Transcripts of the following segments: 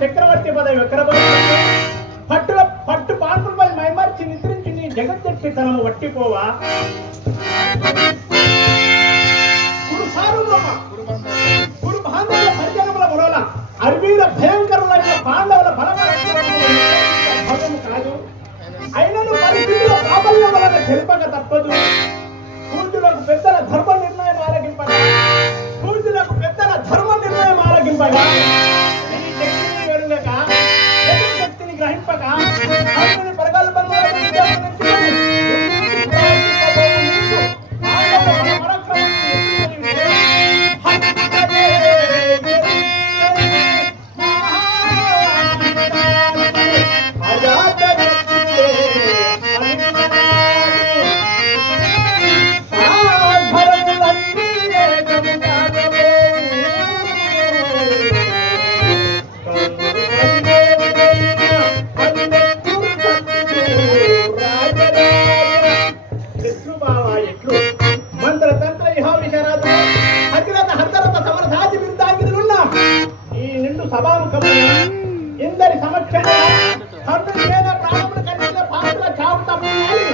చక్రవర్తి పదవి పట్టు పాన్పులపై మైమర్చి నిద్రించి నీ జగత్తెట్టి తనము వట్టిపోవా గురు బాంధవుల పరిజనముల బురోల అర్వీర భయంకరులైన పాండవుల భయము కాదు. అయినను పరిస్థితుల ప్రాబల్యం వలన తెలుపక తప్పదు. పూజలకు పెద్దల ధర్మ నిర్ణయం ఆలగింపగా ఈ శక్తిని వెరుగక ఎదురు శక్తిని గ్రహింపక ప్రగల్భంగా ఇందరి సమక్షంలో ప్రాణములు కలిసిన పాత్ర చావు తప్పాలి.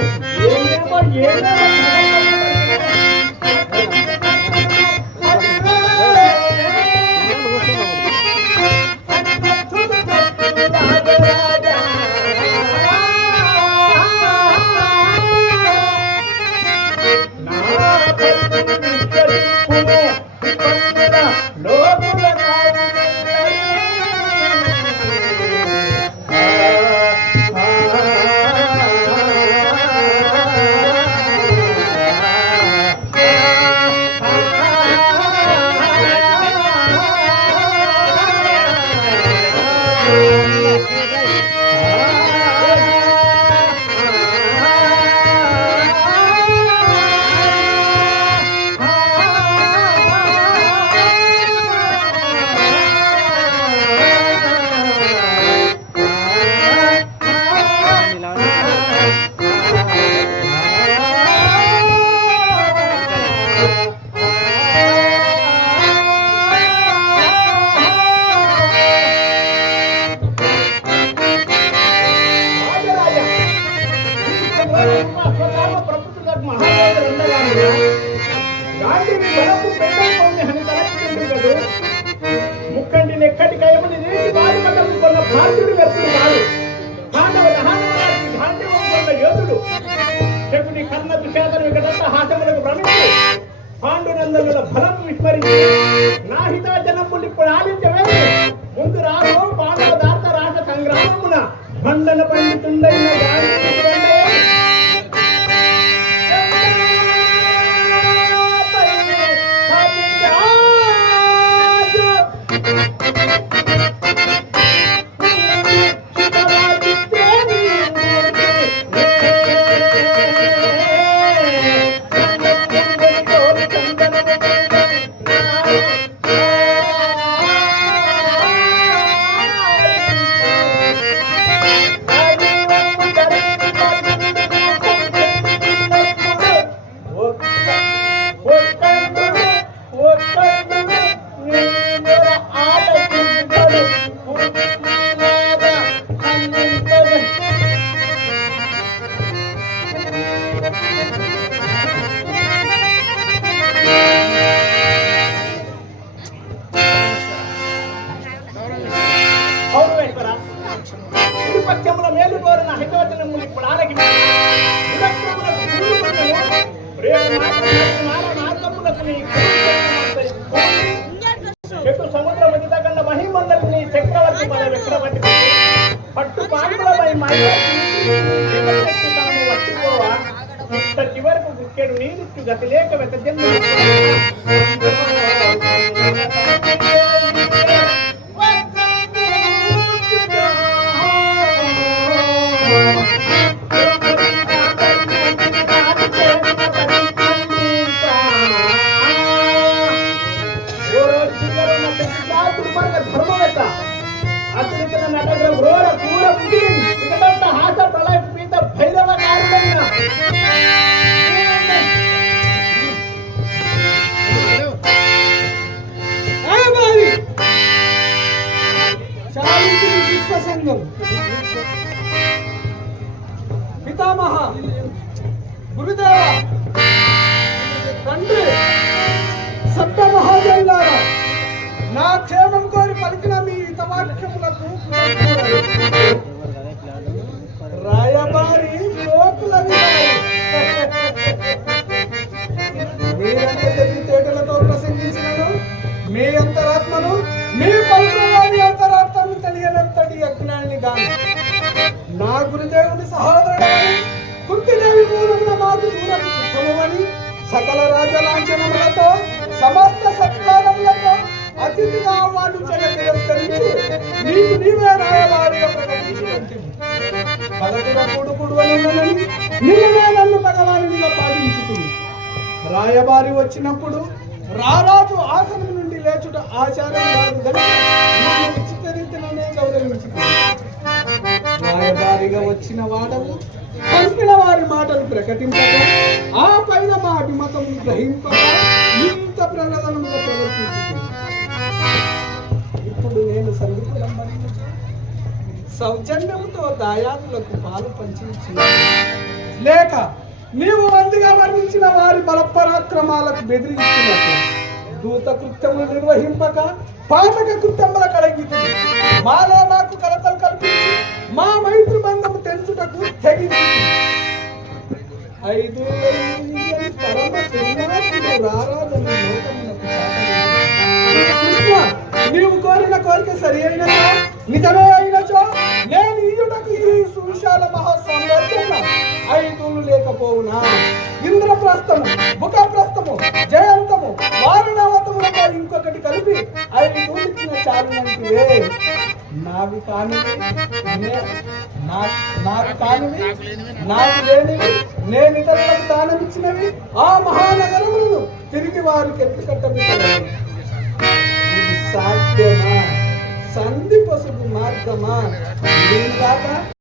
ముక్కంటి నెక్కటి కయముని నీటి వారి మతం కొన్న భారతుడు వ్యక్తులు వాడు పాండవ దహానానికి ధాన్యము కొన్న యోధుడు శకుని కర్ణ దుశాసన వికటంత హాసములకు భ్రమించి పాండునందనుల బలం విస్మరించి నా హితాజనములు ఇప్పుడు ఆలించవే ముందు రాను పాండవ దాత రాజ సంగ్రామమున మండల పండితుండైన పక్షముల మేలు కోరిన హితవచనములు ఇప్పుడు ఆలకించి చెట్టు సముద్ర మధ్యకన్న మహిమందరిని చక్రవర్తి మన విక్రమతి పట్టు పాండవులపై తాను వచ్చిపోవా ఇంత చివరకు గుక్కెడు నీరిచ్చు గతి లేక వెతజన్మ ధర్మవేత్త అతనికిన నటగ్ర ఘోర క్రూర వికటంత హాస ప్రళయ పీత భైరవ కారుడైన పాలించిన విశ్వ సంఘం పితామహ గురుదేవ తండ్రి సప్త మహాజనులారా, నా క్షేమం కోరి పలికిన మీ హితవాక్యములకు రాయబారి లోకుల మీరంత తెలివితేటలతో ప్రసంగించినను మీ అంతరాత్మను మీ పలుకువారి అంతరాత్మను తెలియనంతటి అజ్ఞాని గాను నా గురుదేవుని సహోదరుడని కుంతిదేవి మూలమున మాకు దూరం ఉత్తమమని సకల రాజలాంఛనములతో సమస్త సత్కారములతో అతిథిగా ఆహ్వానించగా తిరస్కరించి నీకు నీవే రాయవారిగా ప్రకటించినట్టు భగతుల కూడుకుడు అని నిన్ననే నన్ను భగవానునిగా పాటించుతుంది. రాయబారి వచ్చినప్పుడు రారాజు ఆసనం నుండి లేచుట ఆచారం కాదు కనుక ఉచిత రీతిలోనే గౌరవించుతుంది. రాయబారిగా వచ్చిన వాడవు పంపిన వారి మాటలు ప్రకటింపక ఆ పైన మా అభిమతం గ్రహింపక ఇంత ప్రకటనగా ప్రవర్తించుతుంది. ఇప్పుడు నేను సంగీతం సౌజన్యంతో దాయాదులకు పాలు పంచి లేక నీవు మందిగా వర్ణించిన వారి బలపరాక్రమాలకు బెదిరించినట్లు దూత కృత్యములు నిర్వహింపక పాతక కృత్యముల కడగితుంది. మాలో మాకు కలతలు కల్పించి మా మైత్రి బంధము తెలుసుటకు తెగించి 5 పరమ దుర్మార్గుడు రారాజని లోకమునకు కృష్ణ, నీవు కోరిన కోరిక సరి అయినచో నిజమే అయినచో నేను ఈయుటకు ఈ సువిశాల మహాసామ్రాజ్యం 5 లేకపోవునా? ఇంద్రప్రస్థము, ముఖప్రస్థము, జయంతము, వారణావతములతో ఇంకొకటి కలిపి 5 ఇచ్చిన చాలునంటివే. నావి కానివి నాకు లేనివి నేను ఇతరులకు దానమిచ్చినవి ఆ మహానగరములను తిరిగి వారికి ఎత్తి కట్టబెట్టలేదు. ఇది సాధ్యమా? సంధి పసుపు మార్గమా?